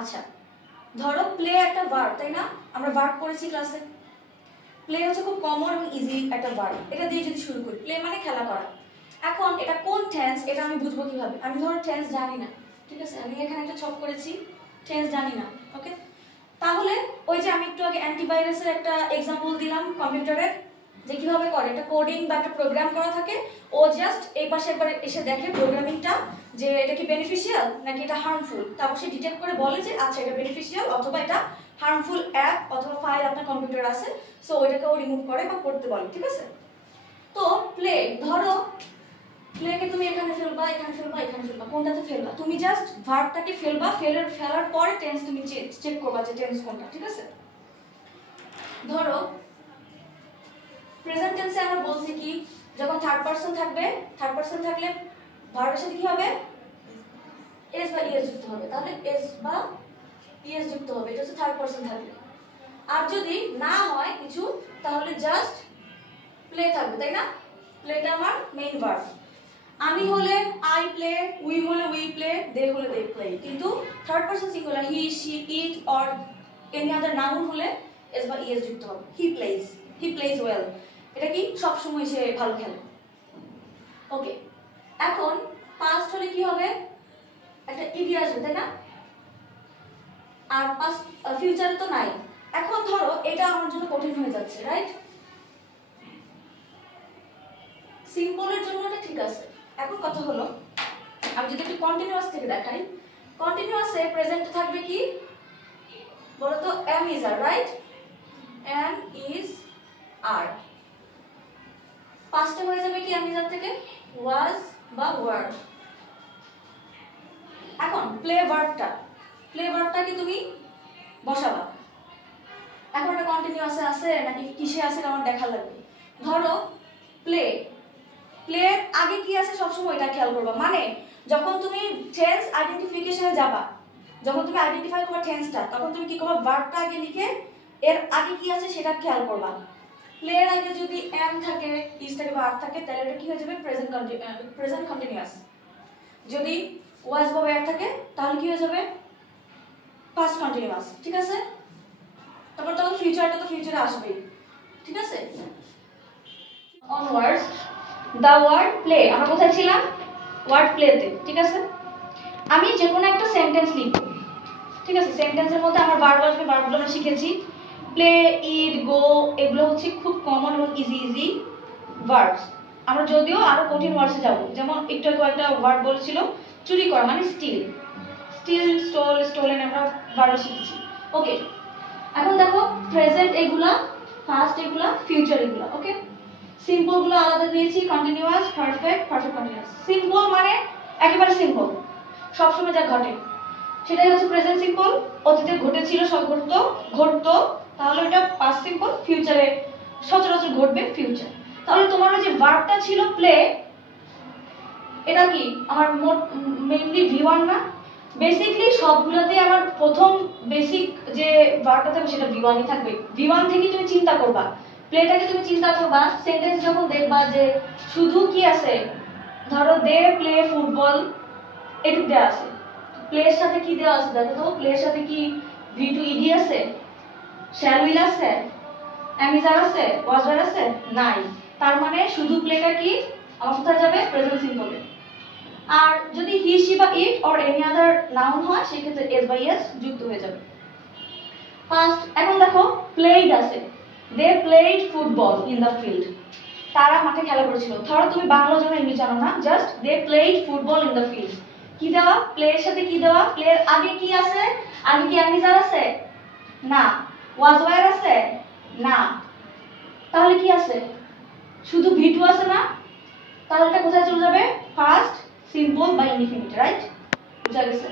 আচ্ছা, ধরো প্লে একটা ভার্ব, তাই না? আমরা ভার্ব পড়েছি ক্লাসে। প্লে হচ্ছে খুব কমন এবং ইজি একটা ভার্ব। এটা দিয়ে যদি শুরু করি, প্লে মানে খেলা করা। এখন এটা কোন টেন্স, এটা আমি বুঝবো কিভাবে? আমি ধরো টেন্স জানি না, ঠিক আছে? আমি এখানে একটা ছক করেছি, টেন্স জানি না, ওকে? তাহলে ওই যে আমি একটু আগে অ্যান্টিভাইরাসের একটা এক্সাম্পল দিলাম কম্পিউটারের, যে কিভাবে করে একটা কোডিং বা একটা প্রোগ্রাম করা থাকে, ও জাস্ট এই পাশে একবার এসে দেখে প্রোগ্রামিংটা যে এটা কি বেনিফিশিয়াল নাকি এটা হার্মফুল, তারপর সে ডিটেক্ট করে বলে যে আচ্ছা এটা বেনিফিশিয়াল অথবা এটা হার্মফুল অ্যাপ অথবা ফাইল আপনার কম্পিউটারে আছে, সো ওইটাকে ও রিমুভ করে বা করতে বলে, ঠিক আছে? তো প্লে, ধরো প্লেকে তুমি এখানে ফেলবা, এখানে ফেলবা, এখানে ফেলবা, কোনটাতে ফেলবা? তুমি জাস্ট ভার্বটাকে ফেলবা, ফেলার পরে টেন্স তুমি চেক করবা যে টেন্স কোনটা, ঠিক আছে? ধরো প্রেজেন্ট টেন্সে আমরা বলছি কি, যখন থার্ড পারসন থাকবে, থার্ড পারসন থাকলে ভার্বের সাথে কি হবে? এস বা ইএস যুক্ত হবে। তাহলে এস বা ইএস যুক্ত হবে, এটা হচ্ছে থার্ড পারসন থাকলে। আর যদি না হয় কিছু, তাহলে জাস্ট প্লে থাকবে, তাই না? প্লেটা আমার মেইন ভার্ব। আমি হলে আই প্লে, উই হলে উই প্লে, দে হলে দে প্লে। কিন্তু third person singular he, she, it or any other noun হলে এস বা ইএস যুক্ত হবে। হি প্লেজ ওয়েল, এটা কি সব সময় সে ভালো খেলে। ওকে, এখন পাস্ট হলে কি হবে? একটা ইডি আসবে, তাই না? আর পাস্ট ফিউচারে তো নাই। এখন ধরো এটা আমার জন্য কঠিন হয়ে যাচ্ছে, রাইট? সিম্পলের জন্য এটা ঠিক আছে। এখন কথা হলো, আমি যদি একটু কন্টিনিউয়াস থেকে দেখাই, কন্টিনিউয়াসে প্রেজেন্ট থাকবে কি বলো তো? M is R, right? M is R. পাস্টে হয়ে যাবে কি এম ইজ আর থেকে? ওয়াজ বা ওয়ার। এখন প্লে ভার্বটাকে তুমি বসাবা। এখন এটা কন্টিনিউয়াসে আছে নাকি কিসে আছে আমার দেখা লাগবে। ধরো প্লের আগে কি আছে সবসময় এটা খেয়াল করবা। মানে যখন তুমি টেন্স আইডেন্টিফিকেশনে যাবা, যখন তুমি আইডেন্টিফাই করবা টেন্সটা, তখন তুমি কি করবা? ভার্বটা আগে লিখে এর আগে কি আছে সেটা খেয়াল করবা। প্লের আগে যদি এম থাকে, ইজ থাকে বা আর থাকে, তাহলে এটা কি হয়ে যাবে? Present continuous. যদি ওয়াজ বা ওয়্যার থাকে তাহলে কি হয়ে যাবে? পাস্ট কন্টিনিউয়াস, ঠিক আছে? তারপর তখন ফিউচারটা তো ফিউচারে আসবেই, ঠিক আছে? অনওয়ার্ডস, দ্য ওয়ার্ড প্লে, আমরা কোথায় ছিলাম? ওয়ার্ড প্লেতে, ঠিক আছে? আমি যে কোনো একটা সেন্টেন্স লিখব, ঠিক আছে? সেন্টেন্সের মধ্যে আমার ভার্ব আসবে, ভার্বগুলো আমরা শিখেছি। প্লে, ইট, গো, এগুলো হচ্ছে খুব কমন এবং ইজি ভার্বস। আমরা যদিও আরো কঠিন ওয়ার্ডসে যাব, যেমন একটু একটা ওয়ার্ড বলেছিল চুরি করা, মানে স্টিল, স্টোল, স্টোলেন, আমরা ভার্ব শিখেছি। ওকে, এখন দেখো প্রেজেন্ট এগুলা, পাস্ট এগুলা, ফিউচার এগুলা, ওকে? সিম্পল গুলো আলাদা দিয়েছি, কন্টিনিউয়াস, পারফেক্ট কন্টিনিউয়াস। সিম্পল মানে একেবারে সিম্পল, সবসময় যা ঘটে সেটাই হচ্ছে প্রেজেন্ট সিম্পল। অতীতে ঘটেছিল, সব ঘটতো, তাহলে এটা পাস্ট সিম্পল। ফিউচারে সচরাচর ঘটবে, ফিউচার। তাহলে তোমার ওই যে ভার্বটা ছিল প্লে, এটা কি আমার মেইনলি V1 না? বেসিক্যালি সবগুলোতে আমার প্রথম বেসিক যে ভার্বটা থাকবে সেটা V1ই থাকবে। V1 থেকে তুমি চিন্তা করবা, প্লেটাকে তুমি চিন্তা করবা, সেন্টেন্স যখন দেখবা যে শুধু কি আছে, ধরো দে প্লে ফুটবল, এটুক দেওয়া আছে। প্লের সাথে কি দেওয়া আছে দেখো তো? প্লের সাথে কি V2 ED আছে? শ্যাল উইল আছে? এম ইজ আর আছে? ওয়াজ ওয়্যার আছে? নাই। তার মানে শুধু প্লেটা কি আমার কোথায় যাবে? প্রেজেন্ট সিম্পলে। আর যদি হি, শি বা it or any other noun হয়, সেক্ষেত্রে এস বাই এস যুক্ত হয়ে যাবে। পাস্ট, এখন দেখো প্লেড আছে, they played football in the field, তারা মাঠে খেলা করেছিল। ধরো তুমি বাংলা জানো ইংলিশ জানো না, just they played football in the field. কি দেওয়া? প্লের সাথে কি দেওয়া? প্লের আগে কি আছে? আগে কি এম ইজ আর আছে? না। ওয়াজ ওয়্যার আছে? না। তাহলে কি আছে? শুধু V2 আছে না? তাহলে এটা কোথায় চলে যাবে? ফার্স্ট সিম্পল বা ইনডিফিনিট, রাইট? বুঝা গেছে?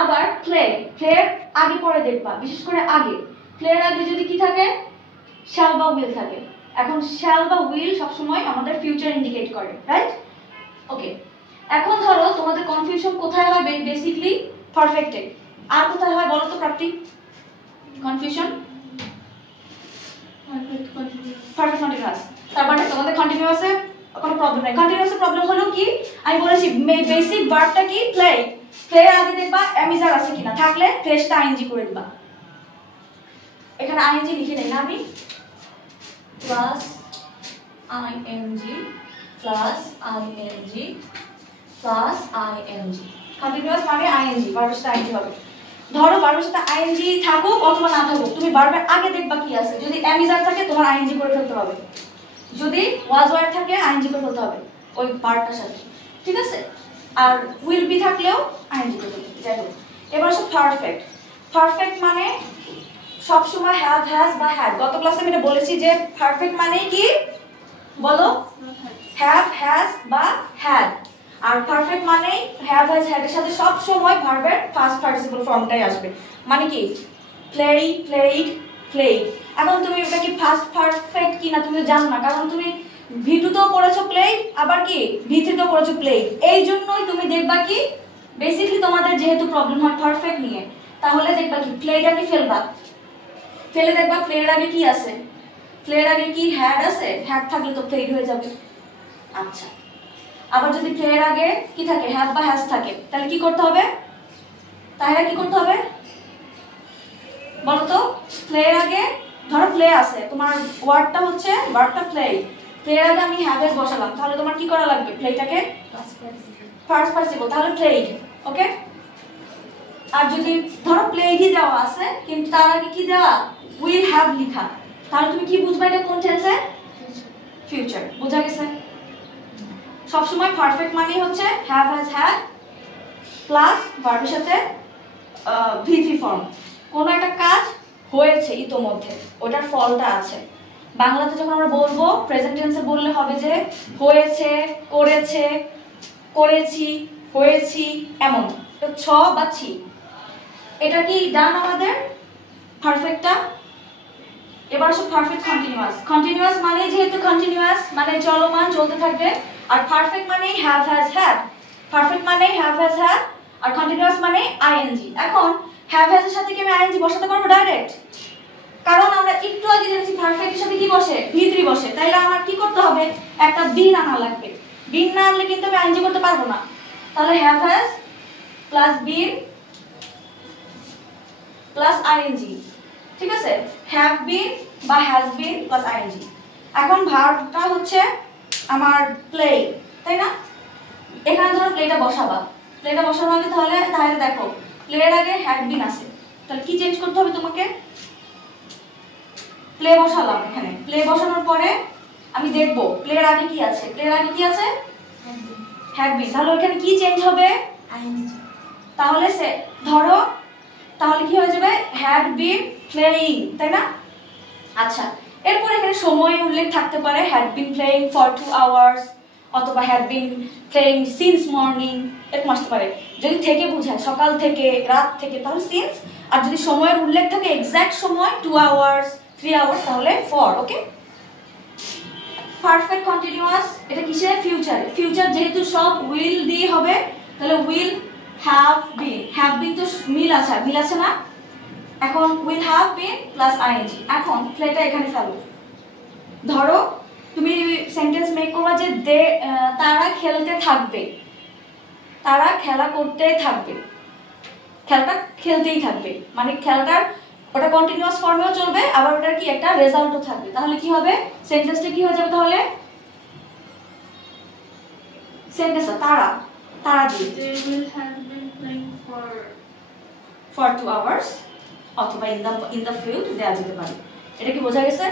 আবার প্লের আগে পরে দেখবা, বিশেষ করে আগে, প্লের আগে যদি কি থাকে? শ্যাল বা উইল থাকে। এখন শ্যাল বা উইল সবসময় আমাদের ফিউচার ইন্ডিকেট করে, রাইট? ওকে, এখন ধরো তোমাদের কনফিউশন কোথায় হবে? বেসিক্যালি পারফেক্টে। আর কোথায় হয় বলো তো প্রাপ্তি? Confusion perfect continuous. তার মানে তোমাদের কন্টিনিউয়াসে কোনো প্রবলেম নাই। কন্টিনিউয়াসে প্রবলেম হলো কি? আমি বলেছি বেসিক ভার্বটা কি? প্লে। প্লে আগে দেখবা অ্যামিজার আছে কিনা, থাকলে প্লেসটা আইএনজি করে দিবা। এখানে আইএনজি লিখে নেই না আমি, plus ING plus ING plus ING. Continuous মানে আইএনজি, ভার্বের সাথে আইএনজি হবে। ধরো ভার্বের সাথে আইএনজি থাকুক অথবা না থাকুক, তুমি ভার্বের আগে দেখবা কি আছে। যদি অ্যামিজার থাকে তোমার আইএনজি করে ফেলতে হবে, যদি ওয়াজ ওয়ার থাকে আইএনজি করে ফেলতে হবে ওই ভার্বটার সাথে, ঠিক আছে? আর উইল বি থাকলেও আইএনজি করে ফেলতে হবে। যাই হোক, এবার আসো পারফেক্ট। পারফেক্ট মানে সবসময় হ্যাভ, হ্যাজ বা হ্যাড। গত ক্লাসে আমি এটা বলেছি যে পারফেক্ট মানে কি বলো, হ্যাভ, হ্যাজ বা হ্যাড। আর পারফেক্ট মানে হ্যাভ, হ্যাজ, হ্যাড এর সাথে সব সময় ভার্বের ফার্স্ট পার্টিসিপল ফর্মটাই আসবে। মানে কি প্লে, প্লেইড, প্লেইড। এখন তুমি এটা কি ফার্স্ট পারফেক্ট কিনা তুমি জানো না, কারণ তুমি V2 তেও পড়েছো প্লেইড, আবার কি V3 তেও পড়েছো প্লেইড। এই জন্যই তুমি দেখবা কি বেসিক্যালি তোমাদের যেহেতু প্রবলেম হয় পারফেক্ট নিয়ে, তাহলে দেখবা কি প্লেটাকে ফেলবা, ফেলে দেখবা প্লের আগে কি আছে, প্লের আগে কি হ্যাড আছে, হ্যাড থাকলে তো প্লেড হয়ে যাবে। আচ্ছা, আবার যদি প্লের আগে কি থাকে, হ্যাভ বা হ্যাজ থাকে, তাহলে কি করতে হবে, তাহলে কি করতে হবে বলো তো? প্লের আগে ধরো প্লে আছে, তোমার ওয়ার্ডটা হচ্ছে ভার্বটা প্লে, প্লের আগে আমি হ্যাভ হ্যাজ বসালাম, তাহলে তোমার কি করা লাগবে, প্লেটাকে ফার্স্ট পার্টিসিপল, তাহলে প্লেড। ওকে, আর যদি ধরো প্লেডই দেওয়া আছে কিন্তু তার আগে কি দেওয়া, উইল হ্যাভ লেখা, তাহলে তুমি কি বুঝবা এটা কোন টেন্সে, ফিউচার। বোঝা গেছে? সবসময় পারফেক্ট মানেই হচ্ছে হ্যাভ, হ্যাজ, হ্যাড প্লাস ভার্বের সাথে V3 ফর্ম। কোন একটা কাজ হয়েছে ইতোমধ্যে, ওটার ফলটা আছে। বাংলাতে যখন আমরা বলবো প্রেজেন্ট টেন্সে বললে হবে যে হয়েছে, করেছে, করেছি, হয়েছি, এমন ছ বা ছি। এটা কি ডান আমাদের পারফেক্টটা? এবার আসো পারফেক্ট কন্টিনিউয়াস। কন্টিনিউয়াস মানে যেহেতু কন্টিনিউয়াস মানে চলমান, চলতে থাকবে। আর পারফেক্ট মানেই হ্যাভ, হ্যাজ, হ্যাড। পারফেক্ট মানেই হ্যাভ, হ্যাজ, হ্যাড, আর কন্টিনিউয়াস মানে আইএনজি। এখন হ্যাভ হ্যাজ এর সাথে কি আমি আইএনজি বসাতে পারবো ডাইরেক্ট? কারণ আমরা একটু আগে জেনেছি পারফেক্টের সাথে কি বসে, V3 বসে। তাইলে আমার কি করতে হবে, একটা বিন আনা লাগবে। বিন না আনলে কিন্তু আমি আইএনজি করতে পারবো না। তাহলে have has plus been plus ING, ঠিক আছে? হ্যাভ বিন বা হ্যাজ বিন প্লাস আইএনজি। এখন ভার্বটা হচ্ছে আমার প্লে, তাই না? এখানে ধরো প্লেটা বসাবা, প্লেটা বসানো হবে, তাহলে দেখো প্লের আগে হ্যাড বিন আছে, তাহলে কি চেঞ্জ করতে হবে তোমাকে, প্লে বসালাম। এখানে প্লে বসানোর পরে আমি দেখবো প্লের আগে কি আছে, প্লের আগে কি আছে, হ্যাড বিন। তাহলে ওখানে কি চেঞ্জ হবে, আইএনজি। তাহলে সে ধরো তাহলে কি হয়ে যাবে, হ্যাড বিন প্লেইং, তাই না? আচ্ছা, এরপর এখানে সময় উল্লেখ থাকতে পারে, had been playing for 2 hours, অথবা had been playing since morning, এরকম আসতে পারে। যদি থেকে বোঝায় সকাল থেকে, রাত থেকে, তাহলে সিন্স। আর যদি সময়ের উল্লেখ থাকে এক্সাক্ট সময় 2 আওয়ার্স 3 আওয়ার্স, তাহলে ফর। ওকে, পারফেক্ট কন্টিনিউয়াস এটা কিসে, ফিউচারে। ফিউচার যেহেতু সব উইল দিয়ে হবে, তাহলে will have been, have been তো মিল আছে, মিল আছে না? এখন will have been plus ING. এখন প্লেটা এখানে ফেলো। ধরো তুমি সেন্টেন্স মেক করবা যে তারা খেলতে থাকবে, তারা খেলা করতে থাকবে, খেলাটা খেলতেই থাকবে, মানে খেলাটার ওটা কন্টিনিউয়াস ফর্মেও চলবে, আবার ওটার কি একটা রেজাল্টও থাকবে। তাহলে কি হবে, সেন্টেন্সটা কি হয়ে যাবে, তাহলে সেন্টেন্সটা তারা, তারা দিয়ে they will have been playing for 2 hours, অথবা in the field দেয়া যেতে পারে। এটা কি বোঝা গেছে?